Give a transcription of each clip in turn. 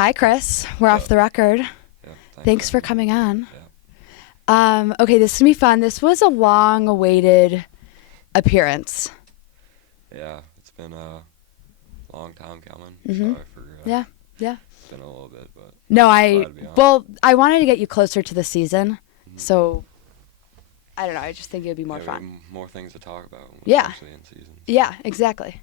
Hi, Chris. We're off the record. Yeah, Thanks for coming on. Yeah. Okay, this is going to be fun. This was a long-awaited appearance. Yeah, it's been a long time coming. Mhm. Sorry for Yeah. It's been a little bit, but No, glad to be on. I wanted to get you closer to the season, Mhm. so I don't know. I just think it would be more we fun. have more things to talk about, Yeah. especially in season. Yeah, exactly.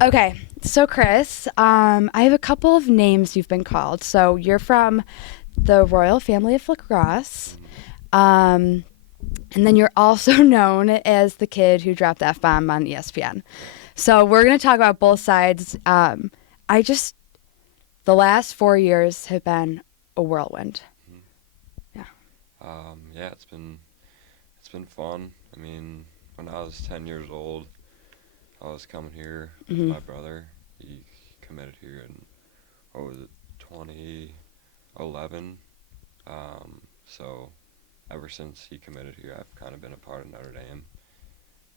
Okay, so Chris, I have a couple of names you've been called. So you're from the royal family of lacrosse, Mhm. and then you're also known as the kid who dropped the F-bomb on ESPN. So we're going to talk about both sides. The last 4 years have been a whirlwind. Mhm. Yeah. Yeah, it's been fun. I mean, when I was 10 years old, I was coming here with Mhm. my brother. He committed here in, what was it, 2011. So ever since he committed here, I've kind of been a part of Notre Dame,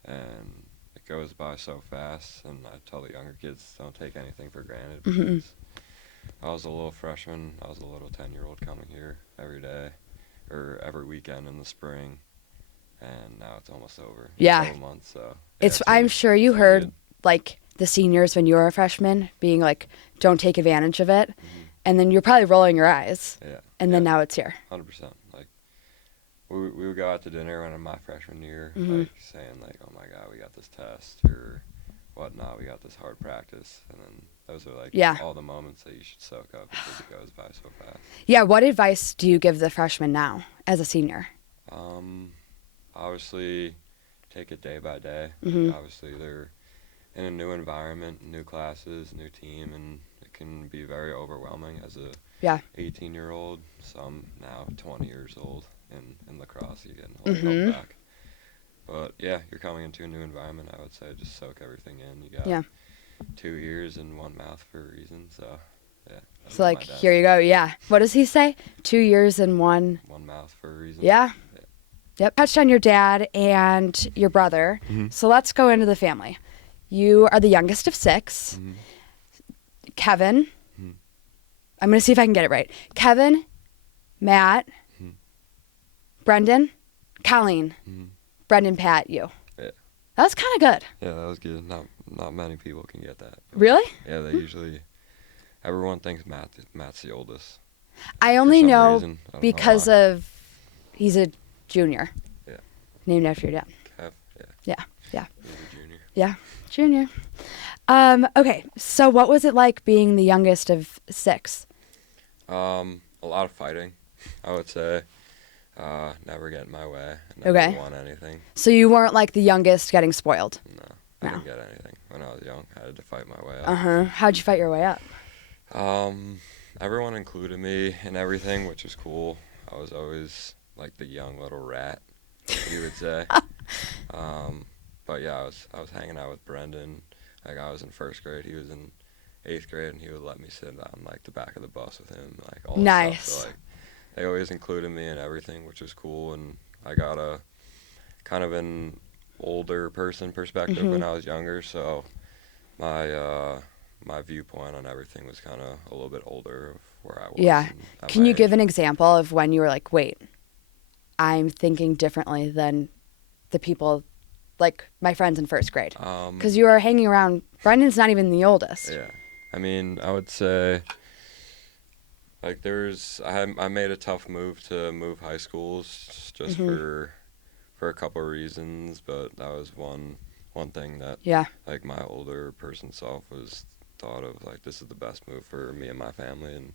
and it goes by so fast. And I tell the younger kids, don't take anything for granted, Mhm. because I was a little freshman. I was a little 10-year-old coming here every day or every weekend in the spring, and now it's almost over. Yeah. A couple months. So yeah, I'm sure you it's been heard good. like the seniors when you were a freshman being like, don't take advantage of it. Mhm. And then you're probably rolling your eyes. Yeah. And then now it's here. 100%. Like we would go out to dinner in my freshman year, Mhm. like saying like, "Oh my God, we got this test," or whatnot. We got this hard practice, and then those are like Yeah. all the moments that you should soak up because it goes by so fast. Yeah. What advice do you give the freshmen now as a senior? Um, Obviously, take it day by day. Mhm. Obviously, they're in a new environment, new classes, new team, and it can be very overwhelming as a Yeah. 18-year-old. So I'm now 20 years old in lacrosse. You're getting held Mhm. back. But yeah, you're coming into a new environment. I would say just soak everything in. You got Yeah. 2 ears and one mouth for a reason. So yeah. that's So what like, my dad here you said. go. Yeah. What does he say? 2 years and one. One mouth for a reason. Yeah. Yeah. Yep. Touched on your dad and your brother. Mhm. So let's go into the family. You are the youngest of 6. Mhm. Kevin. Mhm. I'm going to see if I can get it right. Kevin, Matt, Mhm. Brendan, Colleen, Mhm. Brendan, Pat, you. Yeah. That was kind of good. Yeah, that was good. Not many people can get that. But Really? yeah, they usually. Everyone thinks Matt's the oldest. I For only some know reason. I don't know because why. of he's a junior. Yeah. Named after your dad. Kev, Yeah. Yeah. he's a junior. Yeah. Junior. Okay. So what was it like being the youngest of 6? A lot of fighting, I would say. Never get in my way. I never Okay. won anything. So you weren't like the youngest getting spoiled. No, I No. didn't get anything when I was young. I had to fight my way up. Uh-huh. How'd you fight your way up? Everyone included me in everything, which was cool. I was always like the young little rat, you would say. But yeah, I was hanging out with Brendan. Like I was in first grade, he was in 8th grade, and he would let me sit on like the back of the bus with him, like all the Nice. stuff. So like they always included me in everything, which was cool. And I got a kind of an older person perspective Mhm. when I was younger, so my viewpoint on everything was kind of a little bit older of where I was. Yeah. and at Can my you give age. an example of when you were like, wait, I'm thinking differently than the people, like my friends in first grade? Because you were hanging around. Brendan's not even the oldest. Yeah, I mean, I would say like I made a tough move to move high schools just Mhm. for a couple of reasons, but that was one thing that Yeah. like my older person self was thought of like this is the best move for me and my family, and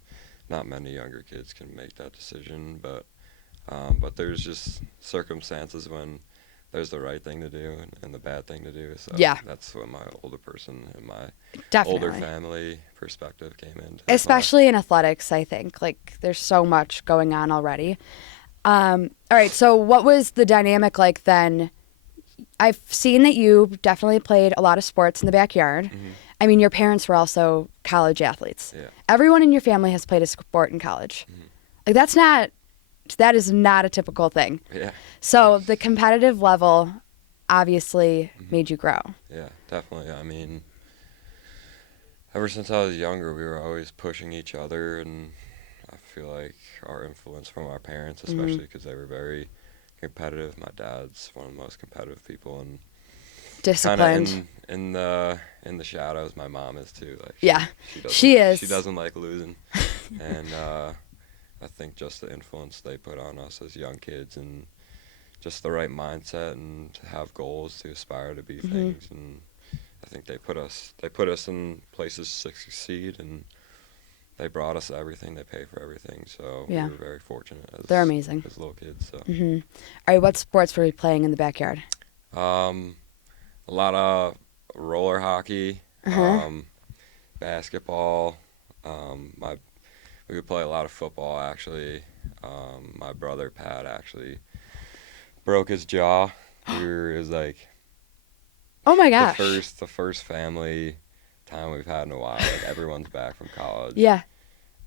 not many younger kids can make that decision. But there's just circumstances when there's the right thing to do and the bad thing to do. So Yeah. that's what my older person and my Definitely. older family perspective came into. Especially in athletics, I think. Like, there's so much going on already. All right, so what was the dynamic like then? I've seen that you definitely played a lot of sports in the backyard. Mhm. I mean, your parents were also college athletes. Yeah. Everyone in your family has played a sport in college. Mhm. Like, that is not a typical thing. Yeah. So the competitive level obviously Mhm. made you grow. Yeah, definitely. I mean, ever since I was younger, we were always pushing each other, and I feel like our influence from our parents, especially because they were very competitive. My dad's one of the most competitive people, and kind of Disciplined. in the shadows, my mom is too. Like Yeah, she doesn't she is. she doesn't like losing, and I think just the influence they put on us as young kids, and just the right mindset, and to have goals to aspire to be things, and I think they put us in places to succeed, and they brought us everything. They pay for everything, so Yeah. we were very fortunate They're amazing. as little kids. So All right, what sports were we playing in the backyard? a lot of roller hockey, basketball. My We would play a lot of football actually. My brother Pat actually broke his jaw. It was like Oh my gosh. the first family time we've had in a while. Like everyone's back from college. Yeah.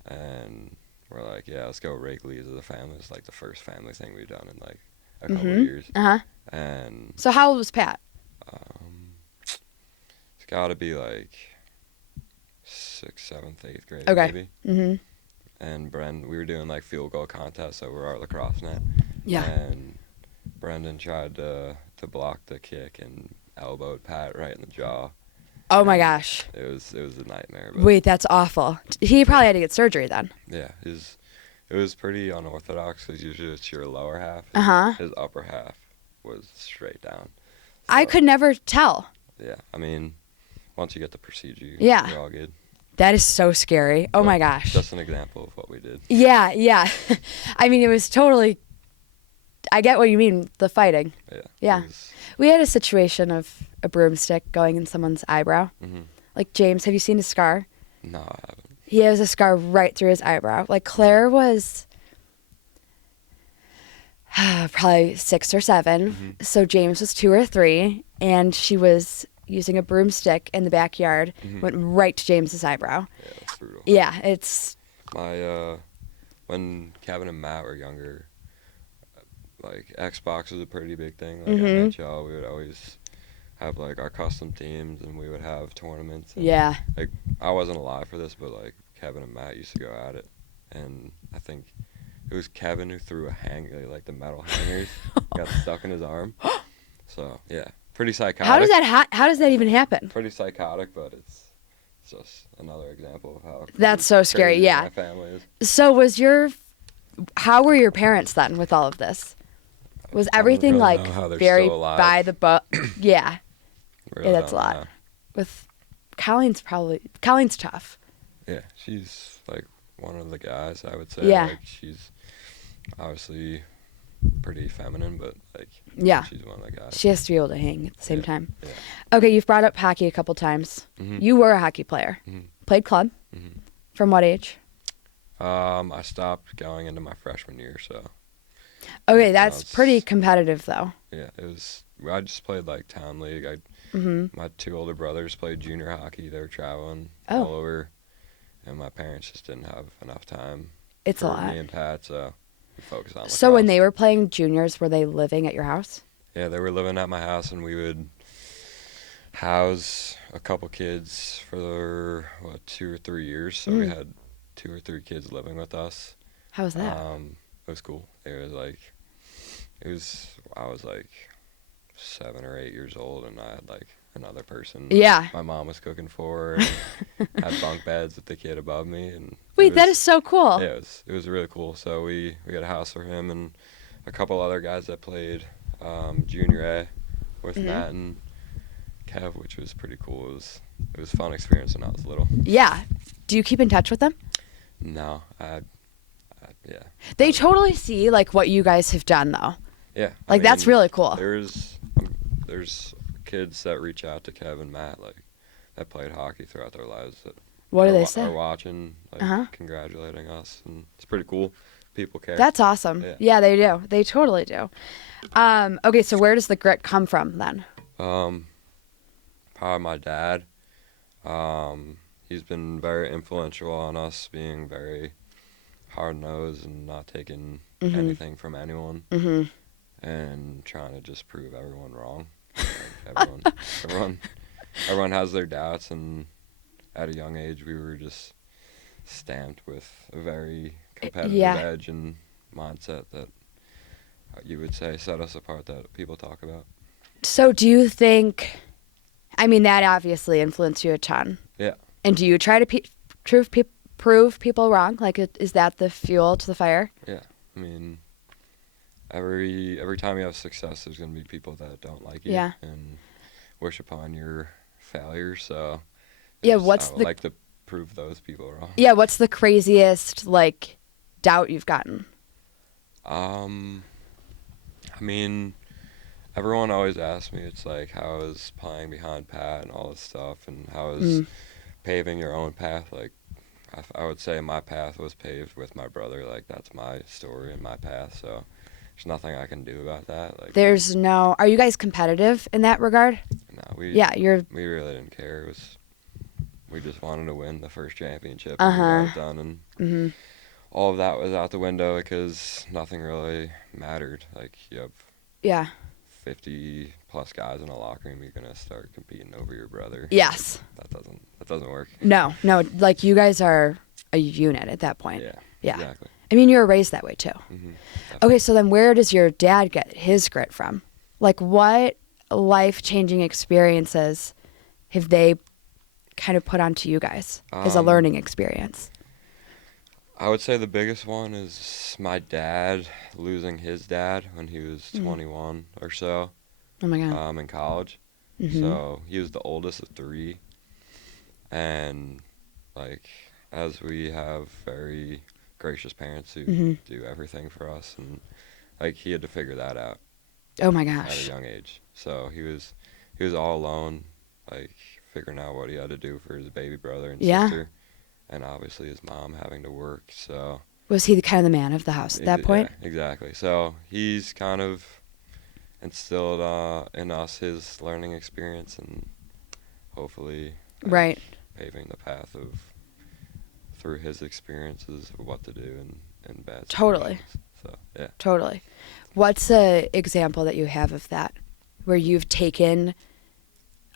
And we're like, yeah, let's go rake leaves as a family. It's like the first family thing we've done in like a couple of years. And So how old was Pat? it's got to be like 6th, 7th, 8th grade Okay. maybe. And we were doing like field goal contests over our lacrosse net. Yeah. And Brendan tried to block the kick and elbowed Pat right in the jaw. Oh my gosh. It was a nightmare. But Wait, that's awful. He probably had to get surgery then. yeah, it was pretty unorthodox because usually it's your lower half. His upper half was straight down. So, I could never tell. Yeah, I mean, once you get the procedure, Yeah. you're all good. That is so scary. Oh But my gosh. Just an example of what we did. Yeah, yeah. I mean, it was totally. I get what you mean. The fighting. Yeah. Yeah. We had a situation of a broomstick going in someone's eyebrow. Like James, have you seen his scar? No, I haven't. He has a scar right through his eyebrow. Like Claire was probably 6 or 7. So James was 2 or 3, and she was using a broomstick in the backyard, went right to James's eyebrow. Yeah, that's brutal. Yeah, it's My when Kevin and Matt were younger, like Xbox was a pretty big thing. Like NHL, we would always have like our custom teams, and we would have tournaments. And, yeah. Like I wasn't alive for this, but like Kevin and Matt used to go at it, and I think it was Kevin who threw a hanger, like the metal hangers, got stuck in his arm. So yeah, pretty psychotic. How does that even happen? Pretty psychotic, but it's just another example of how. That's so scary. crazy Yeah. My family is. So how were your parents then with all of this? Was everything really like know how they're very still alive. by the book? Yeah. Really Yeah, that's a don't lot. know. With Colleen's tough. Yeah, she's like one of the guys, I would say. Yeah. Like she's obviously pretty feminine, but like Yeah. she's one of the guys. She has to be able to hang at the same time. Yeah. Okay, you've brought up hockey a couple times. You were a hockey player. Played club. From what age? I stopped going into my freshman year, so Okay, that's pretty competitive though. yeah, I just played like town league. My 2 older brothers played junior hockey. They were traveling all over, and my parents just didn't have enough time. It's a for lot. me and Pat, so we focused on. So when lacrosse. they were playing juniors, were they living at your house? Yeah, they were living at my house, and we would house a couple kids for 2 or 3 years. So we had 2 or 3 kids living with us. How was that? It was cool. I was like 7 or 8 years old, and I had like another person. Yeah. My mom was cooking for, and had bunk beds with the kid above me, and Wait, that is so cool. yeah, it was really cool. So we got a house for him and a couple other guys that played junior A with Matt and Kev, which was pretty cool. It was a fun experience when I was little. Yeah. Do you keep in touch with them? No, yeah. They totally see like what you guys have done though. Yeah. Like that's really cool. There's kids that reach out to Kev and Matt that played hockey throughout their lives that What do they say? are watching, congratulating us, and it's pretty cool. People care. That's awesome. Yeah, they do. They totally do. Okay, so where does the grit come from then? Probably my dad. He's been very influential on us, being very hard-nosed and not taking anything from anyone, and trying to just prove everyone wrong. Like everyone has their doubts, and at a young age, we were just stamped with a very competitive Yeah. edge and mindset that you would say set us apart that people talk about. So do you think, I mean, that obviously influenced you a ton. Yeah. And do you try to prove people wrong? Like, is that the fuel to the fire? Yeah. I mean, every time you have success, there's going to be people that don't like you Yeah. and wish upon your failure. So Yeah, I would like to prove those people wrong. Yeah, what's the craziest, like, doubt you've gotten? I mean, everyone always asks me, it's like, how is playing behind Pat and all this stuff, and how is paving your own path? Like, I would say my path was paved with my brother. Like, that's my story and my path, so there's nothing I can do about that. Like, Are you guys competitive in that regard? No, we really didn't care. We just wanted to win the first championship, and we got it done, and all of that was out the window because nothing really mattered. Like, you have 50 plus guys in a locker room, you're gonna start competing over your brother. Yes. That doesn't work. No, like, you guys are a unit at that point. Yeah. Exactly. I mean, you were raised that way too. Mm-hmm. Okay, so then where does your dad get his grit from? Like, what life-changing experiences have they kind of put onto you guys as a learning experience? I would say the biggest one is my dad losing his dad when he was 21 or so. Oh my God. In college. So he was the oldest of three, and like, as we have very gracious parents who do everything for us, and like, he had to figure that out. Oh my gosh. At a young age. So he was all alone, like, figuring out what he had to do for his baby brother and sister, and obviously his mom having to work. So was he kind of the man of the house at that point? Yeah, exactly. So he's kind of instilled in us his learning experience, and hopefully paving the path through his experiences of what to do in bad situations. Totally. So yeah. Totally. What's an example that you have of that, where you've taken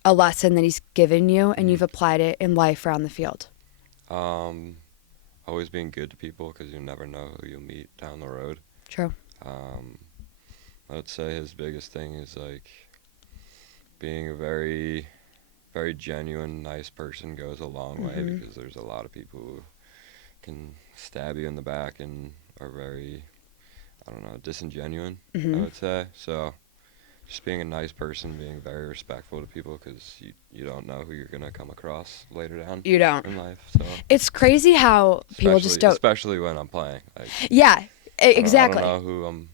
a lesson that he's given you and you've applied it in life or on the field? Always being good to people, because you never know who you'll meet down the road. True. I would say his biggest thing is, like, being a very, very genuine, nice person goes a long way, because there's a lot of people who can stab you in the back and are very, I don't know, disingenuous, I would say. So just being a nice person, being very respectful to people, because you don't know who you're going to come across later down in life. So it's crazy how people just don't. Especially when I'm playing. Like, yeah, exactly. I don't know who I'm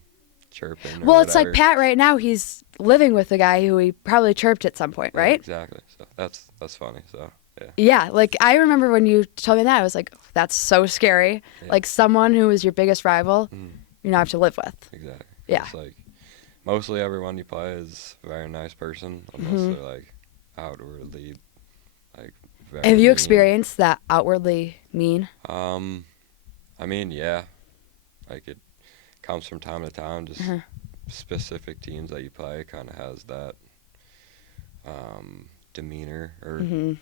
chirping or well, it's whatever. like Pat right now, he's living with a guy who he probably chirped at some point, right? Yeah, exactly. So that's funny. So yeah. Yeah, like, I remember when you told me that, I was like, that's so scary. Yeah. Like, someone who is your biggest rival, you now have to live with. Exactly. Yeah. It's like, mostly everyone you play is a very nice person, unless they're, like, outwardly, like, very Have you mean. experienced that outwardly mean? I mean, yeah. Like, it comes from time to time. Just specific teams that you play kind of has that demeanor or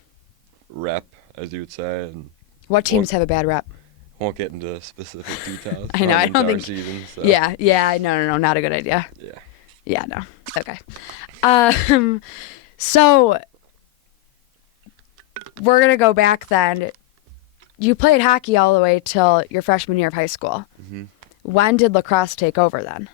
rep, as you would say. And What teams have a bad rep? won't get into specific details. I know. I don't think. Season, so. Yeah. No, not a good idea. Yeah. Yeah. No. Okay. So we're gonna go back then. You played hockey all the way till your freshman year of high school. When did lacrosse take over then?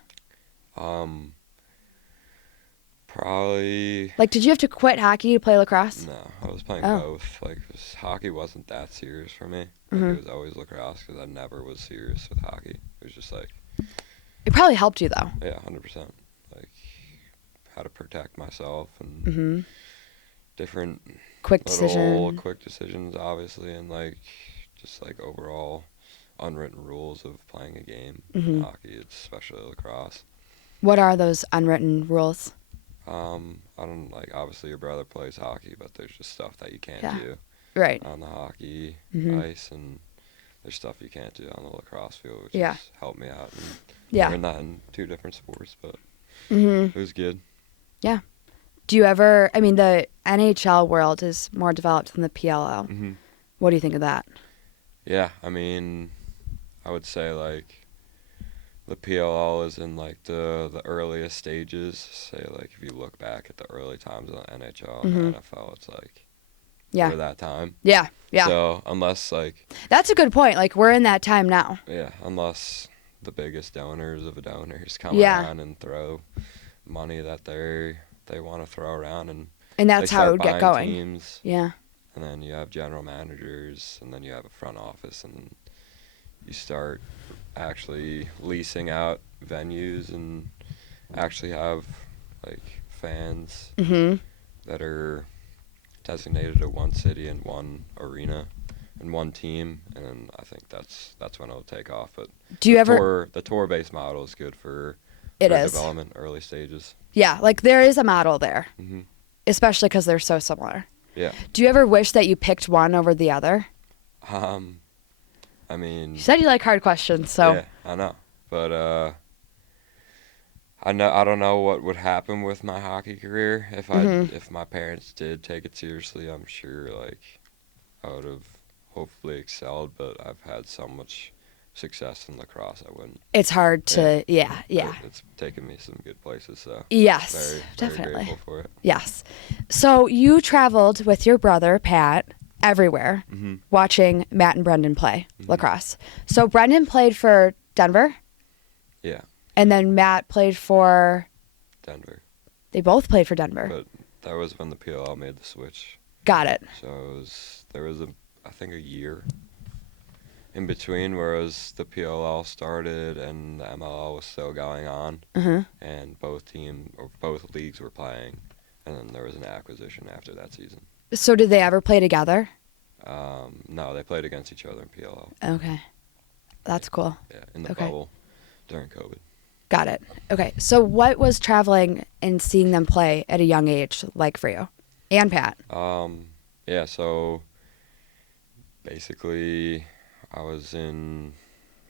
Probably. Like, did you have to quit hockey to play lacrosse? No, I was playing both. Like, hockey wasn't that serious for me. Like, it was always lacrosse, because I never was serious with hockey. It was just like. It probably helped you though. Yeah, 100%. Like, how to protect myself and different quick decisions, obviously, and like, just like overall unwritten rules of playing a game in hockey, especially lacrosse. What are those unwritten rules? I don't, like, obviously your brother plays hockey, but there's just stuff that you can't do on the hockey ice, and there's stuff you can't do on the lacrosse field, which has helped me out and learn that in two different sports, but it was good. Yeah. Do you ever, I mean, NHL world is more developed than the PLL. Mm-hmm. What do you think of that? Yeah, I mean, I would say like the PLL is in like the earliest stages. Say like if you look back at the early times of the NHL and the NFL, it's like Yeah. we're that time. Yeah. Yeah. So unless like That's a good point. Like, we're in that time now. yeah, unless the biggest donors of a donors come Yeah. around and throw money that they want to throw around, and And they that's how it start would get buying going. teams, Yeah. and then you have general managers, and then you have a front office, and you start actually leasing out venues and actually have like fans that are designated to one city and one arena and one team, and then I think that's when it'll take off. But Do you ever? the tour based model is good for It is. development early stages. Yeah. Like, there is a model there, Hmm. especially because they're so similar. Yeah. Do you ever wish that you picked one over the other? I mean, You said you like hard questions, so yeah, I know, but I don't know what would happen with my hockey career if my parents did take it seriously. I'm sure like I would have hopefully excelled, but I've had so much success in lacrosse, I wouldn't. it's hard to. Yeah. Yeah. It's taken me some good places, so Yes. very Definitely. grateful for it. Yes. So you traveled with your brother, Pat, everywhere Mm-hmm. watching Matt and Brendan play lacrosse. So Brendan played for Denver, Yeah, and then Matt played for. Denver, They both played for Denver. but that was when the PLL made the switch. Got it. So there was I think a year in between, whereas the PLL started and the MLL was still going on, and both leagues were playing, and then there was an acquisition after that season. So did they ever play together? No, they played against each other in PLL. Okay. That's cool. Yeah, in the Okay. bubble during COVID. Got it. Okay. So what was traveling and seeing them play at a young age like for you and Pat? Yeah, so basically I was in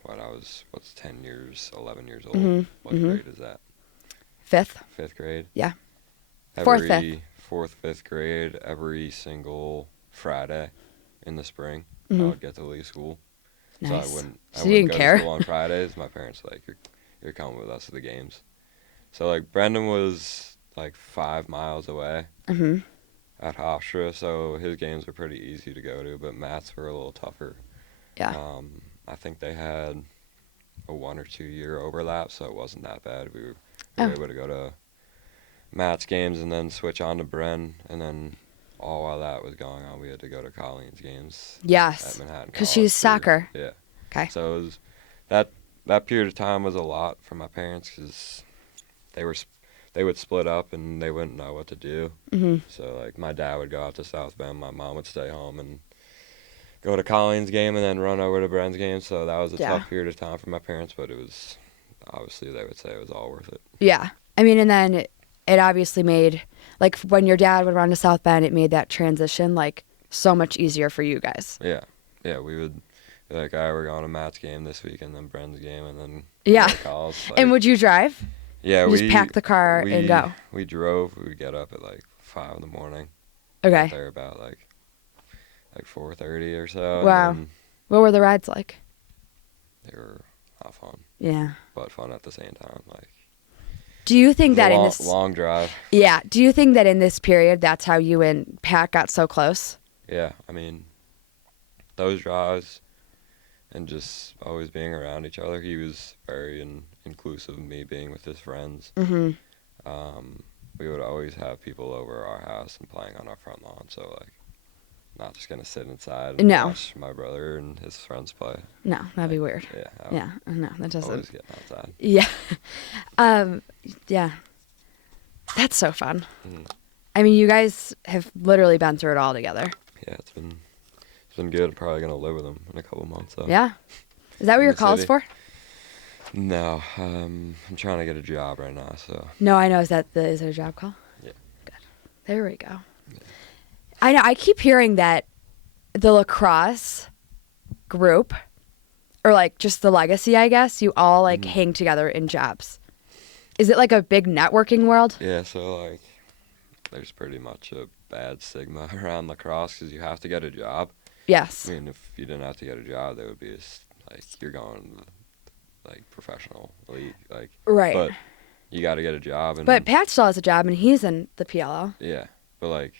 what's 10 years, 11 years old. What grade is that? Fifth? 5th grade? Yeah. Every Fourth, 4th, 5th grade, every single Friday in the spring, I would get to leave school. Nice. So I wouldn't So you didn't go care? to school on Fridays. My parents were like, you're coming with us to the games. So like Brendan was like 5 miles away at Hofstra, so his games were pretty easy to go to, but Matt's were a little tougher. Yeah. I think they had a 1 or 2 year overlap, so it wasn't that bad. We were able to go to Matt's games and then switch on to Bren, and then all while that was going on, we had to go to Colleen's games Yes. at Manhattan. Because College she's soccer. Yeah. Okay. So it was that period of time was a lot for my parents because they would split up and they wouldn't know what to do. So like my dad would go out to South Bend, my mom would stay home and go to Colleen's game and then run over to Bren's game. So that was a tough period of time for my parents, but it was obviously they would say it was all worth it. Yeah. I mean, and then it obviously made, like, when your dad would run to South Bend, it made that transition, like, so much easier for you guys. Yeah. Yeah, we would be like, all right, we're going to Matt's game this week and then Bren's game and then calls. Like, And would you drive? yeah, You just pack the car and go? We drove. We would get up at like 5 in the morning. Okay. Got there about like 4:30 or so. Wow. And then What were the rides like? they were not fun, Yeah. but fun at the same time. Like, Do you think it that in was this... a long drive. Yeah. Do you think that in this period, that's how you and Pat got so close? Yeah, I mean, those drives and just always being around each other. He was very inclusive of me being with his friends. We would always have people over our house and playing on our front lawn. So, like, not just going to sit inside and watch my brother and his friends play. No, that'd be weird. Yeah. Yeah. No, that doesn't... Always getting outside. Yeah. Yeah. That's so fun. I mean, you guys have literally been through it all together. Yeah, it's been good. I'm probably going to live with him in a couple months. So. Yeah. Is that what your call's for? No, I'm trying to get a job right now, so. No, I know. Is it a job call? Yeah. Good. There we go. Yeah. I know. I keep hearing that the lacrosse group, or like just the legacy, I guess, you all like hang together in jobs. Is it like a big networking world? Yeah, so like there's pretty much a bad stigma around lacrosse because you have to get a job. Yes. I mean, if you didn't have to get a job, they would be like you're going like professional league, like. Right. But you got to get a job. And But Pat still has a job, and he's in the PLL. yeah, but like,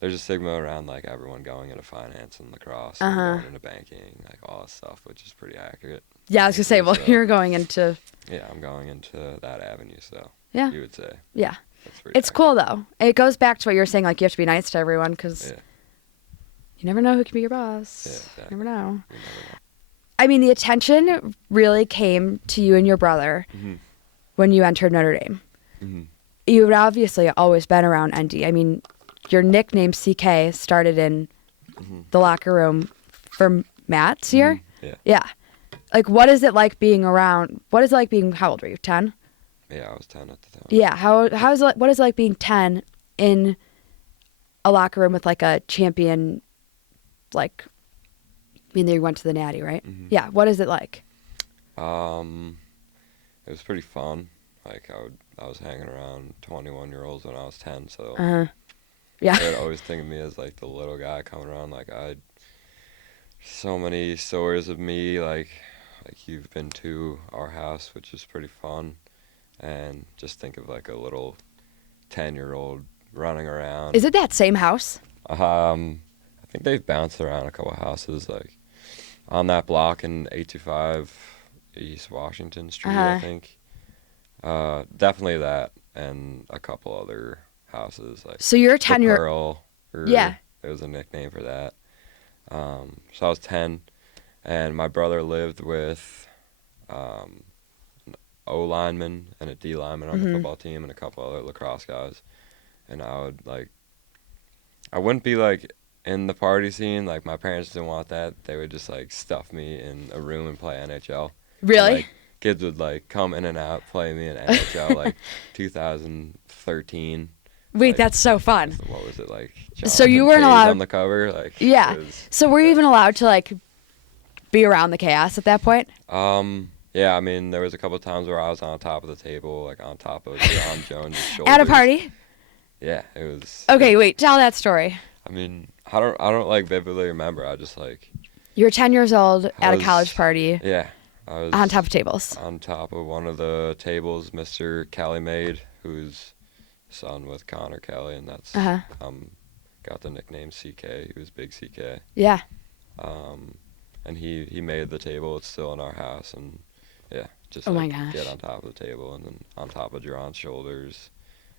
there's a stigma around like everyone going into finance and lacrosse, Uh-huh. and going into banking, like all that stuff, which is pretty accurate. Yeah, I was gonna say, well, So, you're going into. Yeah, I'm going into that avenue, so Yeah. you would say. Yeah. That's pretty It's accurate. cool though. It goes back to what you were saying, like you have to be nice to everyone because Yeah, you never know who can be your boss. yeah, exactly. You never know. You never know. I mean, the attention really came to you and your brother Mm-hmm. when you entered Notre Dame. Mm-hmm. You had obviously always been around ND. I mean, your nickname CK started in Mm-hmm. the locker room for Matt's year. Mm-hmm. Yeah. Yeah. Like, what is it like being around? What is it like being? How old were you? 10? Yeah, I was 10 at the time. Yeah. How is it? What is it like being 10 in a locker room with like a champion? Like, I mean, you went to the Natty, right? Mhm. Yeah. What is it like? It was pretty fun. Like I was hanging around 21-year-olds when I was 10, so Yeah. they would always think of me as like the little guy coming around. Like so many stories of me like you've been to our house, which is pretty fun, and just think of like a little 10-year-old running around. Is it that same house? I think they've bounced around a couple houses, like on that block in 825 East Washington Street, I think. Definitely that, and a couple other houses, like So you're a the 10-year. Pearl. Yeah. It was a nickname for that. So I was 10, and my brother lived with an O lineman and a D lineman on the football team and a couple other lacrosse guys. And I wouldn't be like in the party scene. Like my parents didn't want that. They would just like stuff me in a room and play NHL. Really? And, like, kids would like come in and out, play me in NHL, like 2013. Wait, like, that's so fun. What was it like? So you Jonathan weren't Taves allowed- on the cover, like Yeah. it was- So were you even allowed to like be around the chaos at that point? Yeah, I mean, there was a couple of times where I was on top of the table, like on top of John Jones' shoulders. At a party? Yeah, it was. Okay, wait, tell that story. I mean, I don't like vividly remember. I just like. You were 10 years old at a was- college party Yeah, I was on top of tables. on top of one of the tables. Mr. Kelly made, who's son with Connor Kelly, and that's got the nickname CK. He was Big CK. Yeah. And he made the table. It's still in our house, and yeah, just Oh my like, gosh. get on top of the table and then on top of Jeron's shoulders.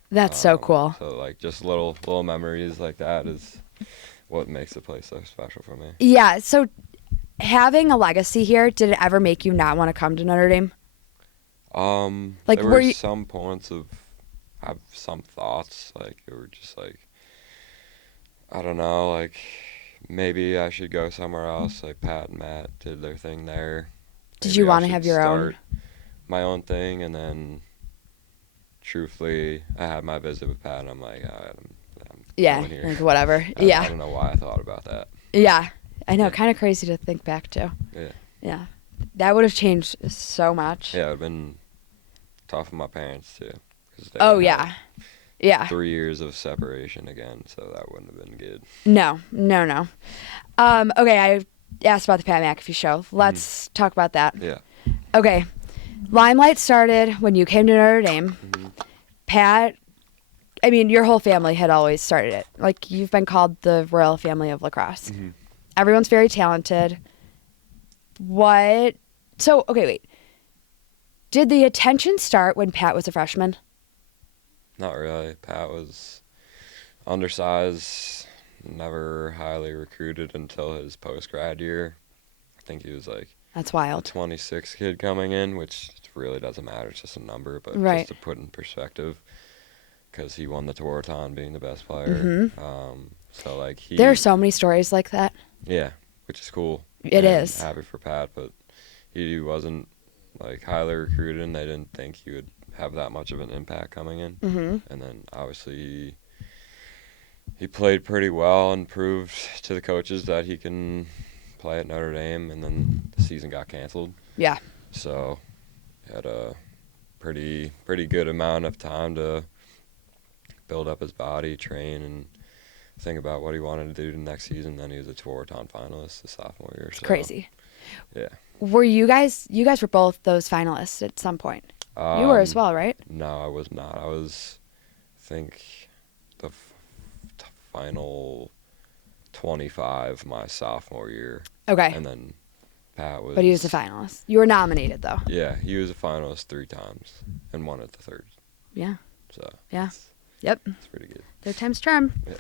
That's so cool. So like just little memories like that is what makes the place so special for me. Yeah, so having a legacy here, did it ever make you not want to come to Notre Dame? Like, there were were you- some points of have some thoughts like it were just like I don't know, like maybe I should go somewhere else. Like Pat and Matt did their thing there. Did Maybe you I want to should have your own? start my own thing, and then truthfully, I had my visit with Pat, and I'm like, I'm Yeah, going here. like whatever. I Yeah. don't know why I thought about that. Yeah. I know, Yeah. kind of crazy to think back to. Yeah. Yeah. That would have changed so much. Yeah, it would have been tough for my parents, too. 'Cause they Oh, would have yeah. Yeah. 3 years of separation again, so that wouldn't have been good. No. Okay, I asked about the Pat McAfee show. Let's talk about that. Yeah. Okay. Limelight started when you came to Notre Dame. Pat, I mean, your whole family had always started it. Like, you've been called the royal family of lacrosse. Everyone's very talented. So, okay, wait. Did the attention start when Pat was a freshman? Not really. Pat was undersized, never highly recruited until his post-grad year. I think he was like That's a wild. 26 kid coming in, which really doesn't matter. It's just a number, but Right. just to put in perspective, because he won the Tewaaraton being the best player. So like There are so many stories like that. yeah, which is cool. It and is. happy for Pat, but he wasn't like highly recruited, and they didn't think he would have that much of an impact coming in. And then obviously he played pretty well and proved to the coaches that he can play at Notre Dame, and then the season got canceled. Yeah. So he had a pretty good amount of time to build up his body, train, and think about what he wanted to do the next season. Then he was a Tewaaraton finalist the sophomore year. It's crazy. Yeah. Were you guys were both those finalists at some point? You were as well, right? No, I was not. I was, I think, the final 25 my sophomore year. Okay. And then Pat was. But he was a finalist. You were nominated, though. Yeah, he was a finalist 3 times and won it the third. Yeah. So. Yeah. Yep. It's pretty good. Third time's charm. Yeah.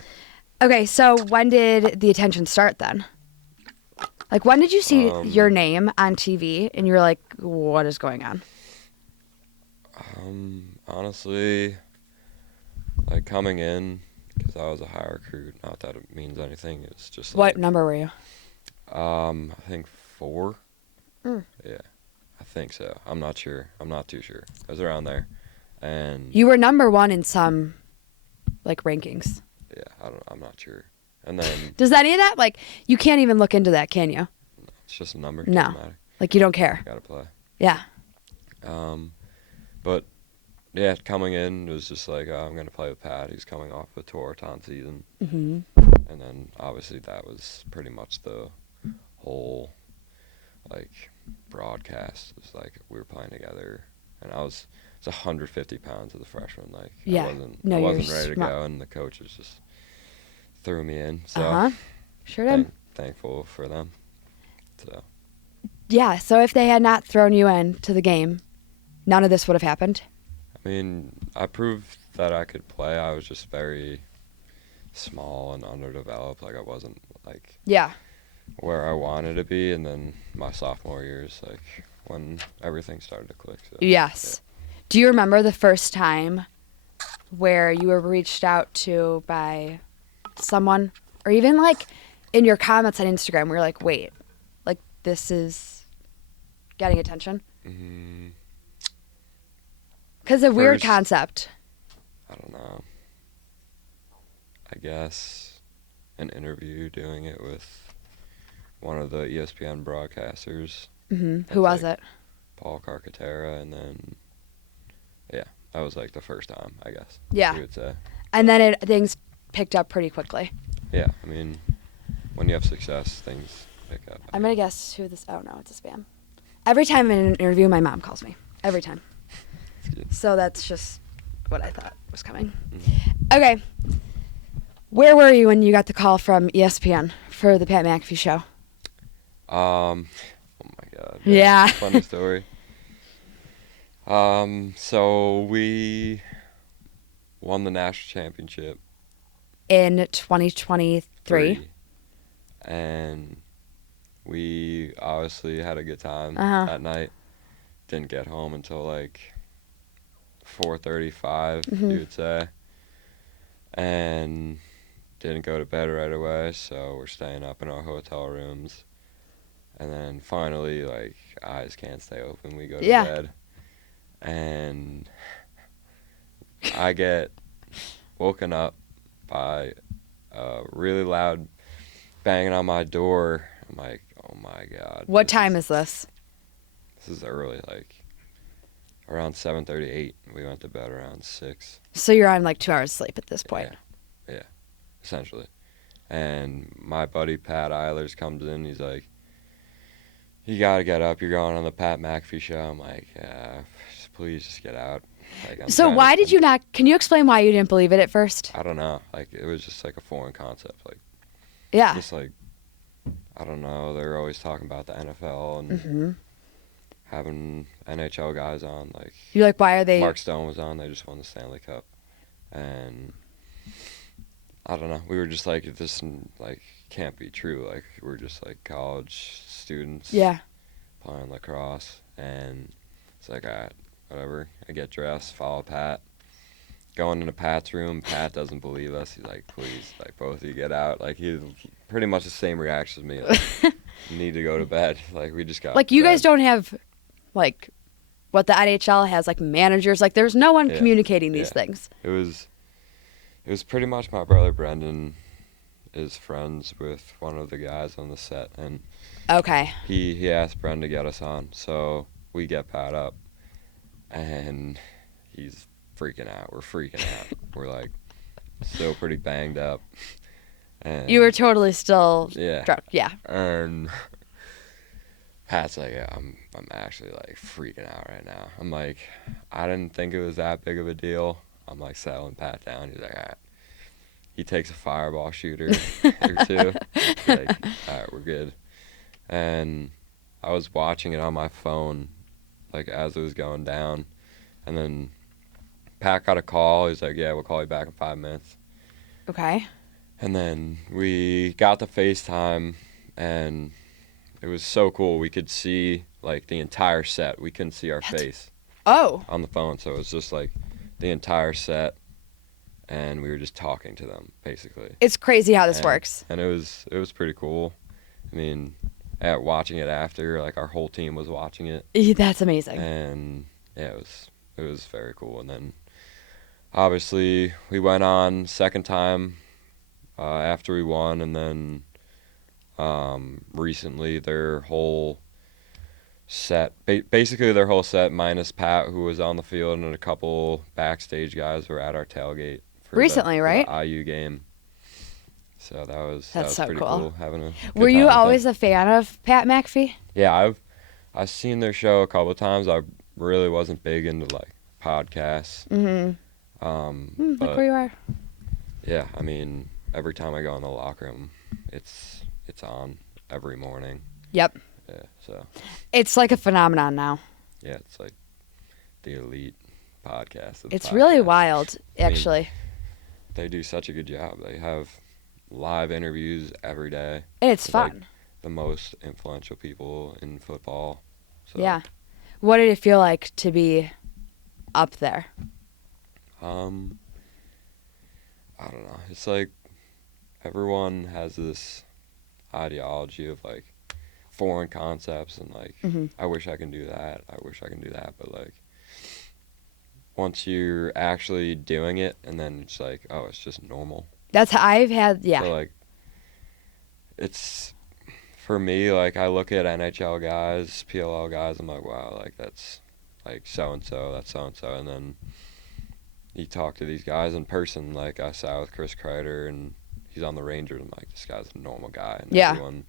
Okay, so when did the attention start then? Like, when did you see your name on TV and you were like, what is going on? Honestly, like coming in, because I was a high recruit, not that it means anything, it's just What number were you? I think 4. Mm. Yeah, I think so. I'm not sure. I'm not too sure. I was around there. And You were number 1 in some, like, rankings. yeah, I'm not sure. And then Does any of that, like, you can't even look into that, can you? it's just a number. No. Doesn't matter. Like, you don't care. Gotta play. Yeah. But yeah, coming in was just like, oh, I'm gonna play with Pat. He's coming off a Tewaaraton season. Mm-hmm. And then obviously that was pretty much the whole like broadcast. It was like we were playing together, and I was 150 pounds as a freshman. Like Yeah. I wasn't ready to go, and the coaches just threw me in. So Sure did. thankful for them. So Yeah, so if they had not thrown you in to the game, none of this would have happened? I mean, I proved that I could play. I was just very small and underdeveloped. Like I wasn't like where I wanted to be. And then my sophomore year is like when everything started to click. So, Yes. Yeah. Do you remember the first time where you were reached out to by someone, or even like in your comments on Instagram, where you're like, wait, like this is getting attention? Because a weird concept. I don't know. I guess an interview doing it with one of the ESPN broadcasters. Mm-hmm. Who was it? Paul Carcaterra, and then that was like the first time, I guess. Yeah. You would say. And then things picked up pretty quickly. Yeah, I mean, when you have success, things pick up. I'm gonna guess who this. Oh no, it's a spam. Every time I'm in an interview, my mom calls me. Every time. So that's just what I thought was coming. Mm-hmm. Okay. Where were you when you got the call from ESPN for the Pat McAfee show? Oh my God. Yeah. Funny story. So we won the national championship in 2023. And we obviously had a good time that night. Didn't get home until like 4:35, you would say. And didn't go to bed right away, so we're staying up in our hotel rooms. And then finally, like, eyes can't stay open. We go to bed. And I get woken up by a really loud banging on my door. I'm like, oh my God. What time is this? This is early, like around 7:38. We went to bed around 6. So you're on like 2 hours sleep at this point. Yeah, essentially. And my buddy Pat Eilers comes in. He's like, you got to get up. You're going on the Pat McAfee show. I'm like, please just get out. Like, so why did you not? Can you explain why you didn't believe it at first? I don't know. Like, it was just like a foreign concept. Like, yeah. Just like, I don't know. They're always talking about the NFL and having NHL guys on. Like, you're like, why are they? Mark Stone was on. They just won the Stanley Cup, and I don't know. We were just like, this like can't be true. Like, we're just like college students. Yeah. Playing lacrosse, and it's like, all right, whatever. I get dressed, follow Pat. Going into Pat's room, Pat doesn't believe us. He's like, please, like, both of you get out. Like, he pretty much the same reaction as me. Like, you need to go to bed. Like, we just got like, you guys don't have, like, what the NHL has, like, managers. Like, there's no one communicating these things. It was pretty much my brother Brendan is friends with one of the guys on the set, and he asked Brendan to get us on. So we get Pat up, and he's freaking out. We're freaking out. We're like still pretty banged up, And You were totally still yeah. drunk. Yeah. And Pat's like, yeah, I'm actually like freaking out right now. I'm like, I didn't think it was that big of a deal. I'm like settling Pat down. He's like, all right. He takes a fireball shooter or two. He's like, all right, we're good. And I was watching it on my phone, like as it was going down, and then Pat got a call. He's like, yeah, we'll call you back in 5 minutes. Okay. And then we got the FaceTime, and it was so cool. We could see like the entire set. We couldn't see our face Oh. on the phone, so it was just like the entire set, and we were just talking to them basically. It's crazy how this works. And it was pretty cool. I mean, at watching it after, like our whole team was watching it, That's amazing. and yeah, it was very cool. And then obviously we went on second time after we won, and then recently their whole set, basically their whole set minus Pat, who was on the field, and a couple backstage guys were at our tailgate for Recently, right? the IU game. So that was so pretty cool. cool having a good Were you time with always them. a fan of Pat McAfee? Yeah, I've seen their show a couple of times. I really wasn't big into like podcasts. Look But where you are. yeah, I mean, every time I go in the locker room, it's on every morning. Yep. Yeah, so It's like a phenomenon now. yeah, it's like the elite podcast. It's really podcasts. wild, actually. They do such a good job. They have live interviews every day. And it's with, like, fun. the most influential people in football. So, Yeah. What did it feel like to be up there? I don't know. It's like everyone has this ideology of like foreign concepts and like I wish I can do that. I wish I can do that. But like once you're actually doing it, and then it's like, oh, it's just normal. That's how I've had, yeah. So like it's for me, like I look at NHL guys, PLL guys, I'm like, wow, like that's like so and so, that's so and so, and then you talk to these guys in person. Like I sat with Chris Kreider, and he's on the Rangers. I'm like, this guy's a normal guy. And Yeah. everyone,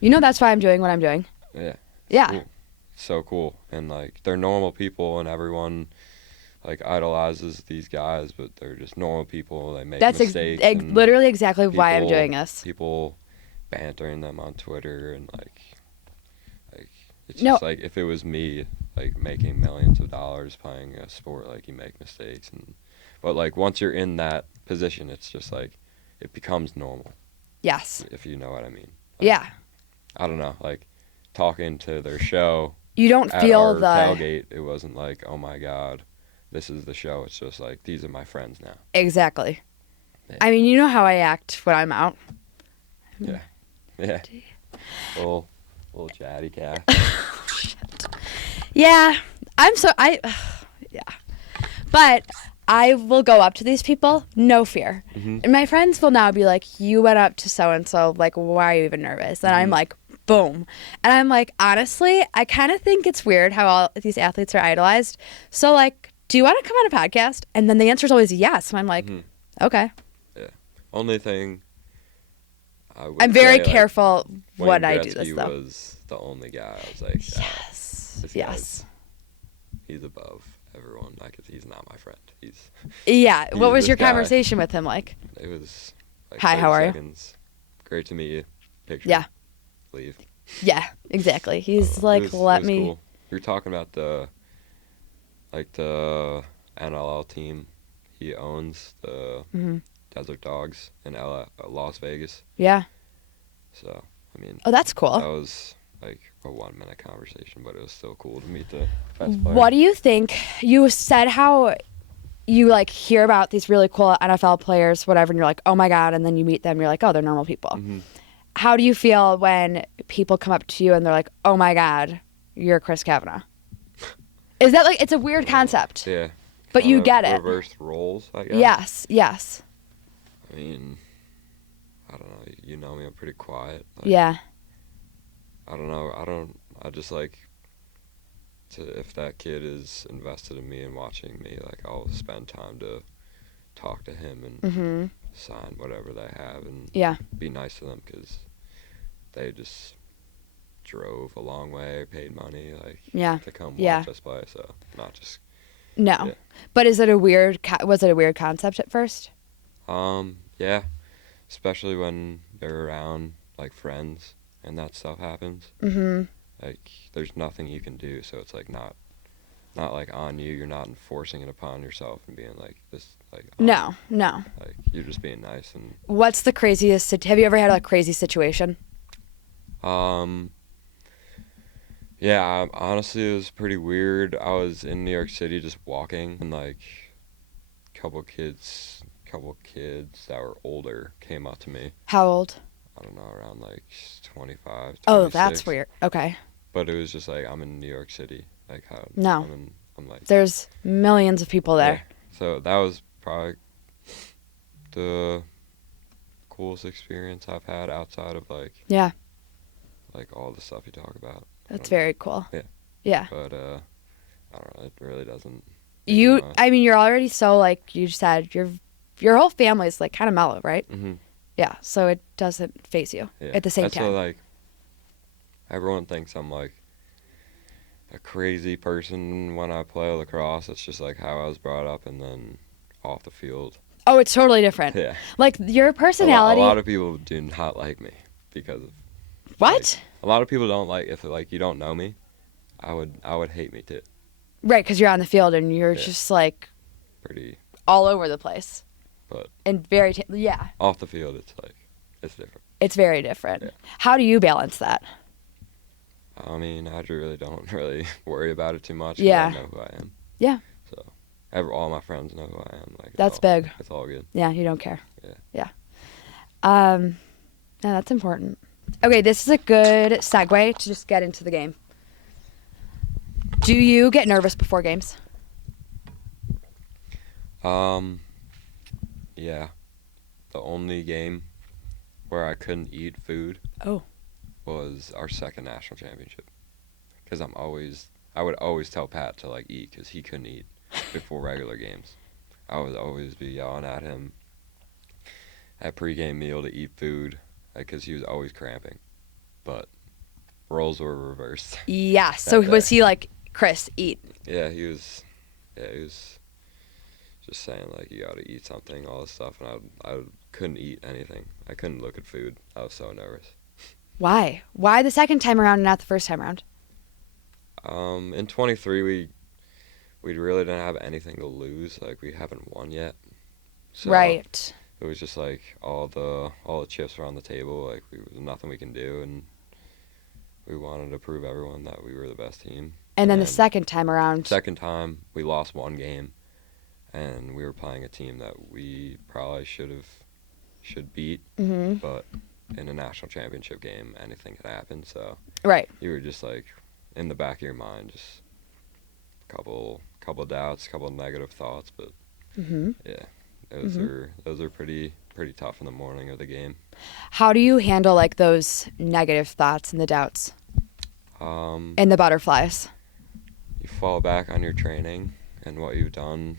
You know that's why I'm doing what I'm doing. yeah, Yeah. cool. So cool. And like they're normal people, and everyone like idolizes these guys, but they're just normal people. They make That's mistakes. and literally exactly why I'm people- doing this. People bantering them on Twitter, and like it's No. just like if it was me, like making millions of dollars playing a sport, like you make mistakes, but like once you're in that position, it's just like it becomes normal, Yes. if you know what I mean. Like, Yeah. I don't know, like talking to their show You don't at feel our the tailgate, it wasn't like, oh my god, this is the show. It's just like, these are my friends now. exactly. Yeah. I mean, you know how I act when I'm out. Yeah. Little chatty cat. Yeah, yeah. But I will go up to these people, no fear. Mhm. And my friends will now be like, you went up to so-and-so, like, why are you even nervous? And I'm like, boom. And I'm like, honestly, I kind of think it's weird how all these athletes are idolized. So, like, do you want to come on a podcast? And then the answer is always yes. And I'm like, okay. Only thing I would I'm very say, like, careful Wayne when I do this, Gretzky though. was the only guy I was like, Yes. this Yes. he's above everyone. Like, he's not my friend. Yeah. He's What was this your guy. conversation with him like? It was like Hi, 30 how are you? seconds. Great to meet you. Picture. Yeah. Leave. Yeah, exactly. He's It like, was- it let was me. Cool. We were talking about the NLL team he owns, the Desert Dogs in Las Vegas. Yeah. So, I mean, Oh, that's that cool. was like a 1-minute conversation, but it was still cool to meet the best player. What do you think? You said how you like hear about these really cool NFL players, whatever, and you're like, oh my God. And then you meet them, you're like, oh, they're normal people. Mhm. How do you feel when people come up to you and they're like, oh my God, you're Chris Kavanagh? Is that like, it's a weird concept, Yeah. but you Kinda get it. Reversed roles, I guess. Yes, yes. I mean, I don't know. You know me, I'm pretty quiet. Like, Yeah. I don't know. I just like if that kid is invested in me and watching me, like I'll spend time to talk to him and sign whatever they have and Yeah. be nice to them because they just drove a long way, paid money, like, Yeah. to come Yeah. watch us play. So not just No. Yeah. But was it a weird concept at first? yeah, especially when they're around like friends and that stuff happens. Mm-hmm. Like there's nothing you can do, so it's like not like on you. You're not enforcing it upon yourself and being like this like No. No. like you're just being nice and What's the craziest? Have you ever had a crazy situation? Yeah, honestly, it was pretty weird. I was in New York City just walking, and like, couple kids that were older came up to me. How old? I don't know, around like 25, Oh, that's 26. weird. Okay. But it was just like, I'm in New York City. Like, how? No. I'm like. There's millions of people there. Yeah. So that was probably the coolest experience I've had outside of like. Yeah. Like all the stuff you talk about. That's very cool. Yeah. Yeah. But I don't know. It really doesn't. I mean, you're already so like you said, your whole family is like kind of mellow, right? Mm-hmm. Yeah. So it doesn't phase you at the same time. So like, everyone thinks I'm like a crazy person when I play lacrosse. It's just like how I was brought up, and then off the field. Oh, it's totally different. Yeah. Like your personality. A lot of people do not like me because of. What? Like, a lot of people don't like if like you don't know me. I would hate me too. Right, because you're on the field and you're just like pretty all over the place. But and very yeah. Off the field, it's like it's different. It's very different. Yeah. How do you balance that? I mean, I really don't really worry about it too much. Yeah. I know who I am. Yeah. So, all my friends know who I am. Like that's big. It's all good. Yeah, you don't care. Yeah. Yeah. No, that's important. Okay, this is a good segue to just get into the game. Do you get nervous before games? Yeah. The only game where I couldn't eat food was our second national championship. Because I would always tell Pat to like eat because he couldn't eat before regular games. I would always be yelling at him at pregame meal to eat food because he was always cramping. But roles were reversed. Yes. So was he like, Chris, eat? Yeah, he was just saying like you got to eat something, all this stuff, and I couldn't eat anything. I couldn't look at food. I was so nervous. Why? Why the second time around and not the first time around? In 23 we really didn't have anything to lose. Like we haven't won yet. So right. It was just like all the chips were on the table. Like there's nothing we can do, and we wanted to prove everyone that we were the best team. And then the second time around. Second time we lost one game, and we were playing a team that we probably should beat. Mm-hmm. But in a national championship game, anything could happen. So right. You were just like in the back of your mind, just a couple doubts, couple negative thoughts, but yeah. Those are pretty tough in the morning of the game. How do you handle like those negative thoughts and the doubts? And the butterflies. You fall back on your training and what you've done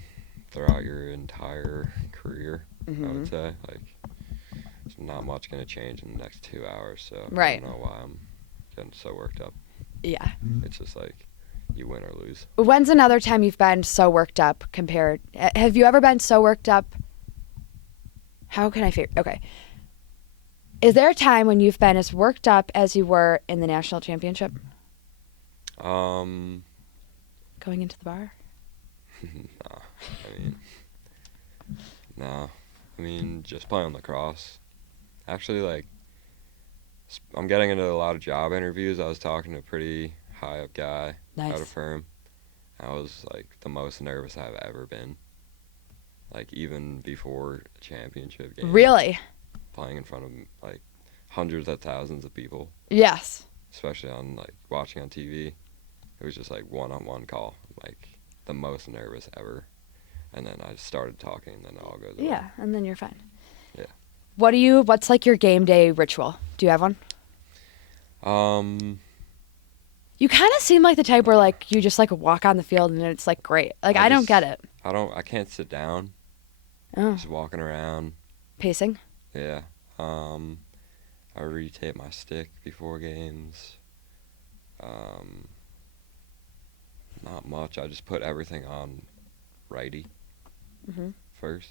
throughout your entire career. I would say like there's not much going to change in the next 2 hours. So right. I don't know why I'm getting so worked up. Yeah. It's just like you win or lose. When's another time you've been so worked up compared? Have you ever been so worked up? How can I figure? Okay. Is there a time when you've been as worked up as you were in the national championship? Going into the bar? No. I mean, just playing lacrosse. Actually, like, I'm getting into a lot of job interviews. I was talking to a pretty high-up guy at a firm. I was, like, the most nervous I've ever been. Like, even before a championship game. Really? Playing in front of, like, hundreds of thousands of people. Yes. Especially on, like, watching on TV. It was just, like, one-on-one call. Like, the most nervous ever. And then I started talking, and then it all goes away. Yeah, and then you're fine. Yeah. What's, like, your game day ritual? Do you have one? You kind of seem like the type where, like, you just, like, walk on the field and it's, like, great. Like, I don't get it. I can't sit down. Oh. Just walking around, Pacing? Yeah. I retape my stick before games. Not much. I just put everything on righty first.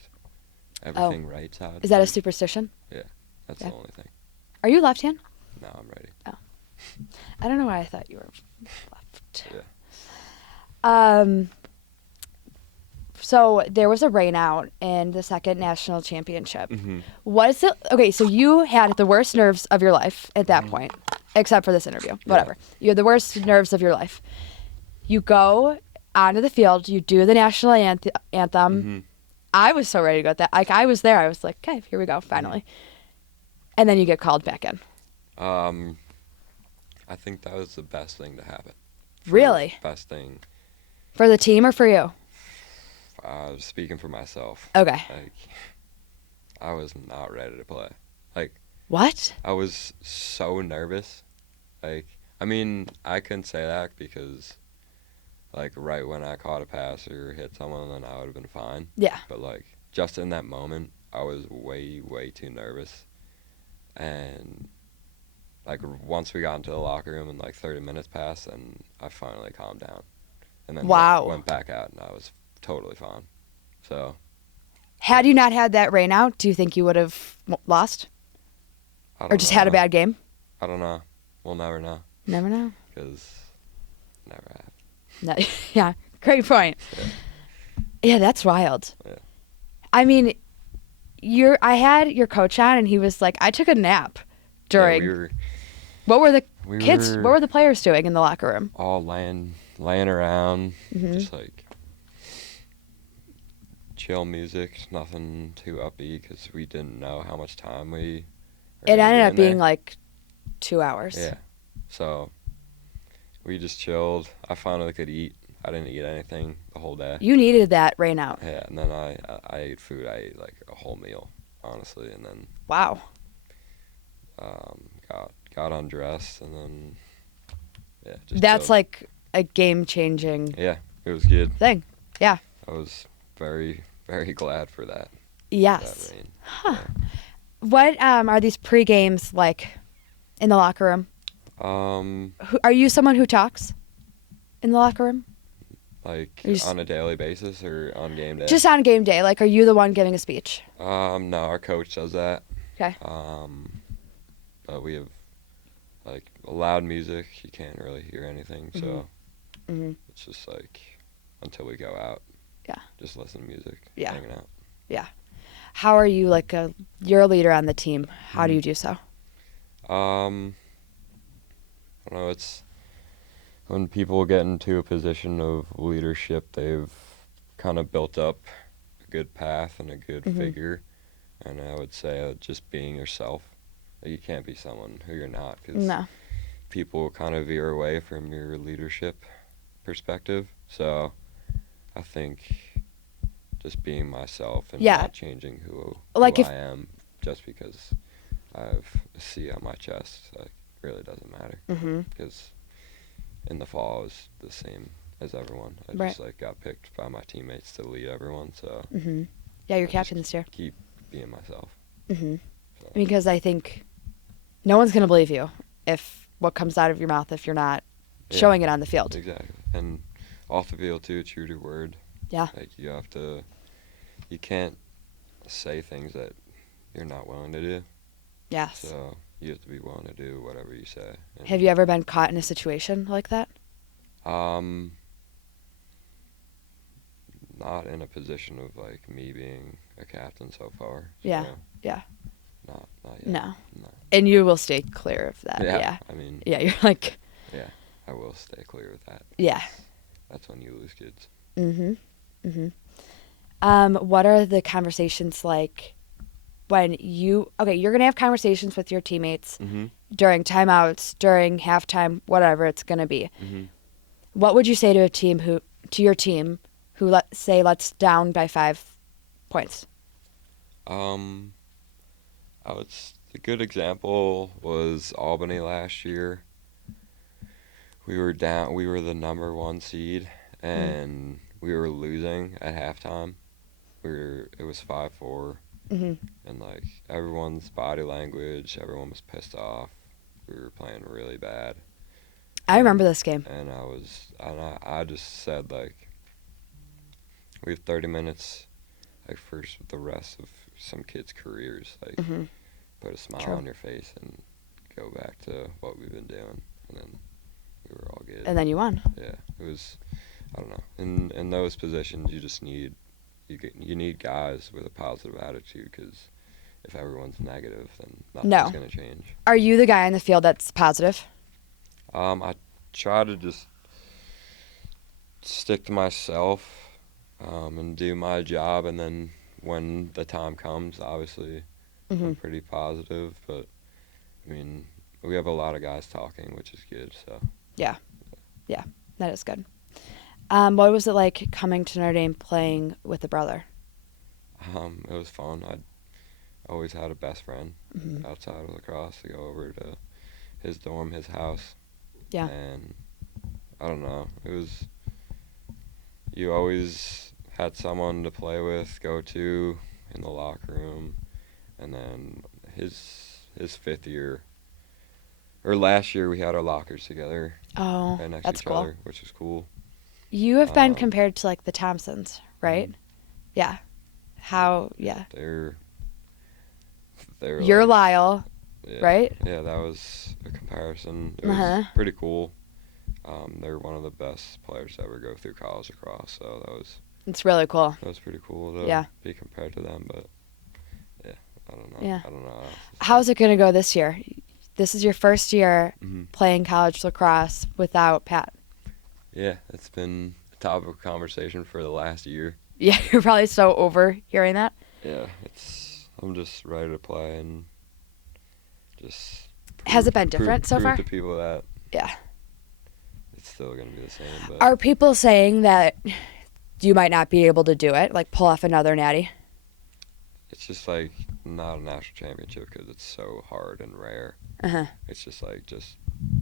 Everything right side. Is that a first. superstition? Yeah, that's Yeah. the only thing. Are you left-hand? No, I'm ready. I don't know why I thought you were left. Yeah. So there was a rain out in the second national championship. Mm-hmm. What is it? Okay, so you had the worst nerves of your life at that point, except for this interview. Whatever. You had the worst nerves of your life. You go onto the field. You do the national anthem. Mm-hmm. I was so ready to go at that. Like, I was there. I was like, okay, here we go, finally. And then you get called back in. I think that was the best thing to happen. Really? Best thing. For the team or for you? Speaking for myself. Okay. Like, I was not ready to play. Like, What? I was so nervous. Like, I mean, I couldn't say that because, like, right when I caught a pass or hit someone, then I would have been fine. Yeah. But, like, just in that moment, I was way, way too nervous. And, like, once we got into the locker room and, like, 30 minutes passed, and I finally calmed down. And then went back out, and I was totally fine. So. Had you not had that rain out, do you think you would have lost? Or just had a bad game? I don't know. We'll never know. Never know. Because never have. No, yeah, great point. Yeah, that's wild. Yeah. I mean, I had your coach on, and he was like, I took a nap during. Yeah, what were the kids? What were the players doing in the locker room? All laying around, just like chill music, nothing too upbeat because we didn't know how much time we. It ended up being like 2 hours. Yeah, so we just chilled. I finally could eat. I didn't eat anything the whole day. You needed that rain out. Yeah, and then I ate food. I ate like a whole meal, honestly, and then. Wow. Got undressed and then. Yeah, just. That's chilled. like a game-changing. Yeah, it was good. Thing. Yeah. I was very, very glad for that. Yes. That rain. Huh. Yeah. What are these pre-games like in the locker room? Are you someone who talks in the locker room? Like on a daily basis or on game day? Just on game day. Like, are you the one giving a speech? No, our coach does that. Okay. But we have like loud music. You can't really hear anything, so it's just like until we go out. Yeah. Just listen to music. Yeah. Hanging out. Yeah. How are you you're a leader on the team. How do you do so? I don't know, it's when people get into a position of leadership, they've kind of built up a good path and a good figure. And I would say just being yourself. You can't be someone who you're not because people kind of veer away from your leadership perspective. So I think just being myself and not changing who I am just because I have a C on my chest, like, really doesn't matter. Because in the fall I was the same as everyone. I just like got picked by my teammates to lead everyone. So yeah, you're captain this year. Keep being myself. So. Because I think no one's gonna believe you if what comes out of your mouth if you're not showing it on the field. Exactly, and off the field too. True to your word. Yeah. Like you can't say things that you're not willing to do. Yes. So you have to be willing to do whatever you say. And have you ever been caught in a situation like that? Not in a position of like me being a captain so far. So yeah. Not yet. No. And you will stay clear of that. Yeah. I mean. Yeah, you're like. Yeah, I will stay clear with that. Yeah. That's when you lose kids. What are the conversations like when you're going to have conversations with your teammates during timeouts, during halftime, whatever it's going to be. What would you say to your team who let's down by 5 points? A good example was Albany last year. We were down. We were the number 1 seed, and we were losing at halftime. It was 5-4, Mm-hmm. And like everyone's body language, everyone was pissed off. We were playing really bad. I remember this game. And I just said like, we have 30 minutes, like for the rest of some kids' careers. Like, Mm-hmm. put a smile True. on your face and go back to what we've been doing. And then we were all good. And then you won. Yeah, it was. I don't know. In those positions, you just need you need guys with a positive attitude, because if everyone's negative, then nothing's going to change. Are you the guy on the field that's positive? I try to just stick to myself and do my job, and then when the time comes, obviously, Mm-hmm. I'm pretty positive. But I mean, we have a lot of guys talking, which is good. So Yeah, that is good. What was it like coming to Notre Dame playing with a brother? it was fun. I always had a best friend Mm-hmm. outside of lacrosse to go over to his dorm, his house. Yeah. And I don't know. It was, you always had someone to play with, go to in the locker room. And then his fifth year, or last year, we had our lockers together. Oh, Right next that's to each cool. other, which is cool. You have been compared to like the Thompsons, right? Mhm. Yeah. How? Yeah. They're You're like, Lyle, yeah, right? Yeah, that was a comparison. It was Uh-huh. pretty cool. They're one of the best players to ever go through college lacrosse, so It's really cool. that was pretty cool to Yeah. be compared to them. But yeah, I don't know. Yeah. I don't know. How's it going to go this year? This is your first year Mhm. playing college lacrosse without Pat. Yeah, it's been a topic of conversation for the last year. Yeah, you're probably so over hearing that. Yeah, I'm just ready to play and just. Has it been different so far? Prove to people that Yeah. it's still gonna be the same. But Are people saying that you might not be able to do it, like pull off another natty? it's just like not a national championship because it's so hard and rare. Uh-huh. It's just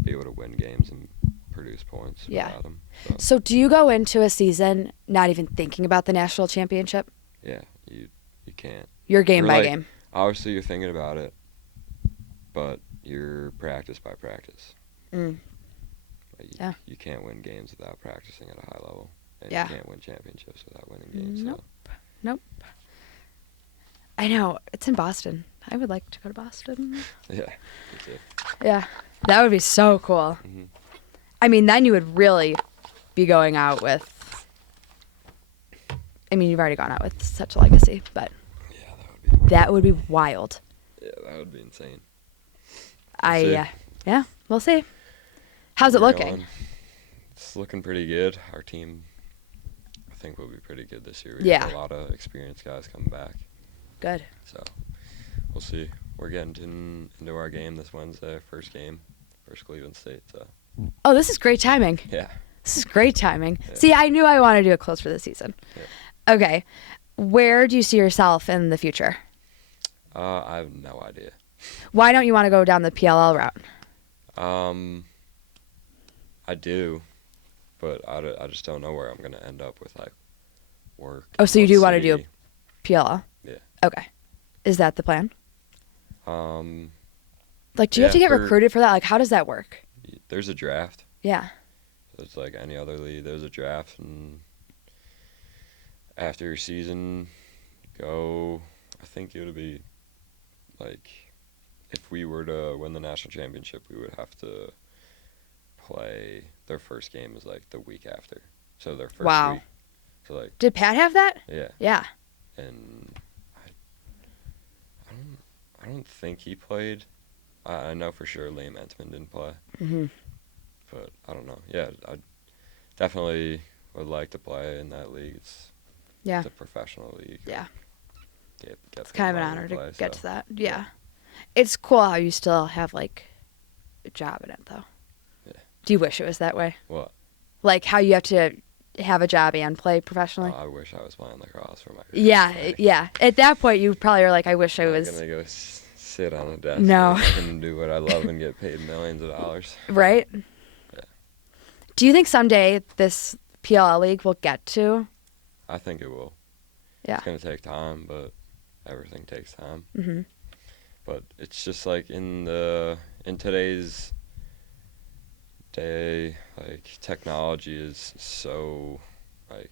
be able to win games and produce points Yeah. without them. So do you go into a season not even thinking about the national championship? Yeah, you can't. You're game Or, by like, game. Obviously, you're thinking about it, but you're practice by practice. Mm. Yeah. You can't win games without practicing at a high level, and Yeah. you can't win championships without winning games. Nope. I know. It's in Boston. I would like to go to Boston. So, yeah, that's it. Yeah. That would be so cool. Mhm. I mean, then you would really be going out with... I mean, you've already gone out with such a legacy, but Yeah, that would be wild. yeah, that would be insane. Yeah, we'll see. How's it We're looking? going. It's looking pretty good. Our team, I think, will be pretty good this year. We Yeah. have a lot of experienced guys coming back, Good. so we'll see. We're getting into our game this Wednesday, first game versus Cleveland State. So Oh, this is great timing. yeah, This is great timing. Yeah. See, I knew I wanted to do it close for the season. Yeah. Okay. Where do you see yourself in the future? I have no idea. Why don't you want to go down the PLL route? I do, but I just don't know where I'm gonna end up with work. Oh, so you what do want to do city. PLL? Yeah. Okay. Is that the plan? Like, do you have to Yeah, get recruited for that? Like, how does that work? There's a draft. Yeah. It's like any other league. There's a draft, and after your season, I think it would be if we were to win the national championship, we would have to play. Their first game is the week after, so their first Wow. week. So Did Pat have that? yeah, Yeah. and I don't think he played. I know for sure Liam Entman didn't play. Mm-hmm. But I don't know. Yeah, I definitely would like to play in that league. It's a professional league. Yeah. It's Kind of an honor to get to that. Yeah. It's cool how you still have, a job in it, though. Yeah. Do you wish it was that way? What? Like, how you have to have a job and play professionally? I wish I was playing lacrosse for my career. Yeah, yeah. At that point, you probably are like, I wish I I'm was... not gonna go sit on a desk. No. And do what I love and get paid millions of dollars. Right? Yeah. Do you think someday this PLL league will get to? I think it will. Yeah. It's gonna take time, but everything takes time. Mm-hmm. But it's just like in today's day, like technology is so like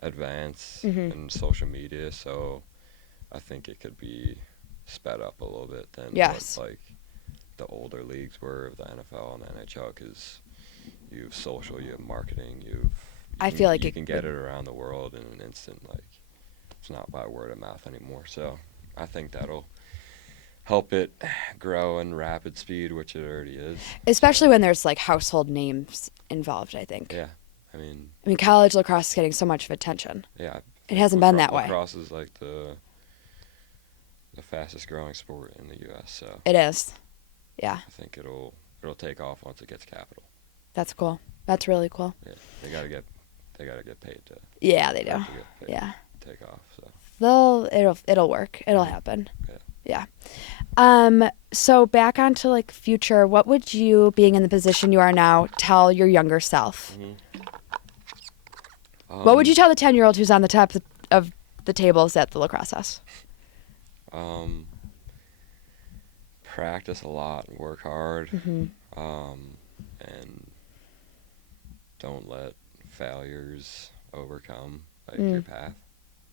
advanced Mm-hmm. in social media, so I think it could be sped up a little bit than Yes. what like the older leagues were of the NFL and the NHL, because you have social, you have marketing, I feel like you it can get would- it around the world in an instant. Like it's not by word of mouth anymore. So I think that'll help it grow in rapid speed, which it already is. especially when there's like household names involved, I think. Yeah, I mean, college lacrosse is getting so much of attention. yeah. It hasn't been that way. Lacrosse is like the fastest growing sport in the U.S. So It is. Yeah, I think it'll take off once it gets capital. that's cool. That's really cool. Yeah, they gotta get paid to. Yeah, they do. to get paid Yeah. to take off. So It'll work. It'll happen. Yeah. So back onto like future, what would you, being in the position you are now, tell your younger self? What would you tell the 10-year-old who's on the top of the tables at the lacrosse house? Practice a lot and work hard. Mm-hmm. And don't let failures overcome like your path,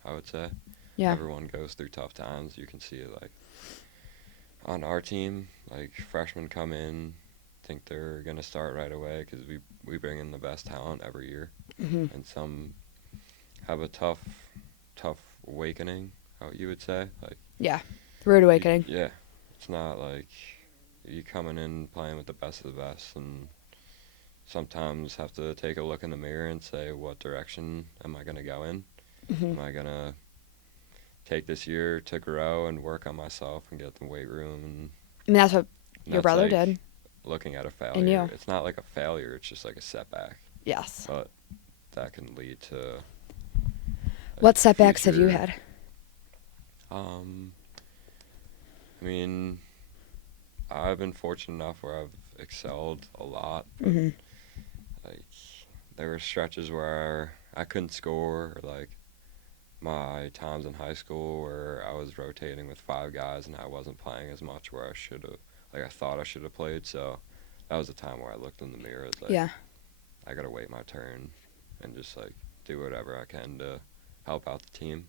I would say. Yeah. Everyone goes through tough times. You can see it like on our team, like freshmen come in, think they're going to start right away because we bring in the best talent every year. Mm-hmm. And some have a tough awakening, how you would say. Like Yeah. Rude awakening. yeah. It's not like you coming in playing with the best of the best, and sometimes have to take a look in the mirror and say, what direction am I going to go in? Mm-hmm. Am I going to take this year to grow and work on myself and get the weight room? And I mean, that's what your that's brother like did. Looking at a failure. And you. It's not like a failure, it's just like a setback. Yes. But that can lead to like, What setbacks have you future- had? I mean, I've been fortunate enough where I've excelled a lot. But Mm-hmm. like, there were stretches where I couldn't score, or like my times in high school where I was rotating with 5 guys and I wasn't playing as much where I should have, like I thought I should have played. So that was a time where I looked in the mirror as like, Yeah. I gotta wait my turn and just like do whatever I can to help out the team.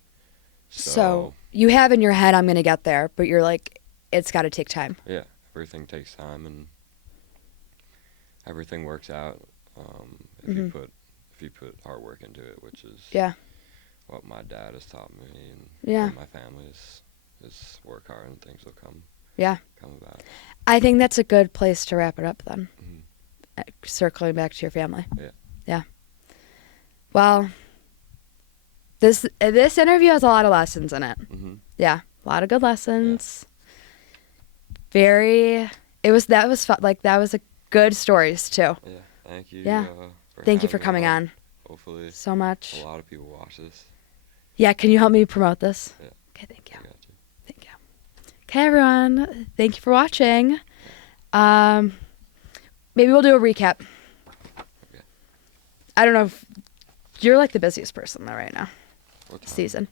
So you have in your head, I'm going to get there, but you're like, it's got to take time. yeah, everything takes time and everything works out if you put hard work into it, which is Yeah. what my dad has taught me and Yeah. my family is work hard and things will come about. I think that's a good place to wrap it up then. Mhm. Circling back to your family. Yeah. Yeah. Well, this interview has a lot of lessons in it. Mm-hmm. Yeah, a lot of good lessons. That was fun. Like that was a good stories too. Yeah, thank you. Yeah. Thank you for having me coming on Hopefully so much. a lot of people watch this. Yeah, can you help me promote this? Yeah. Okay, thank you. I got you. Thank you. Okay, everyone. Thank you for watching. Maybe we'll do a recap. Okay. I don't know if you're like the busiest person though right now. What time? Season.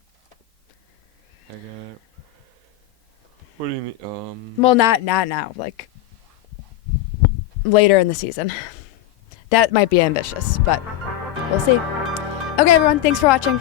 I got. What do you mean? Well, not now. Like later in the season. That might be ambitious, but we'll see. Okay, everyone. Thanks for watching.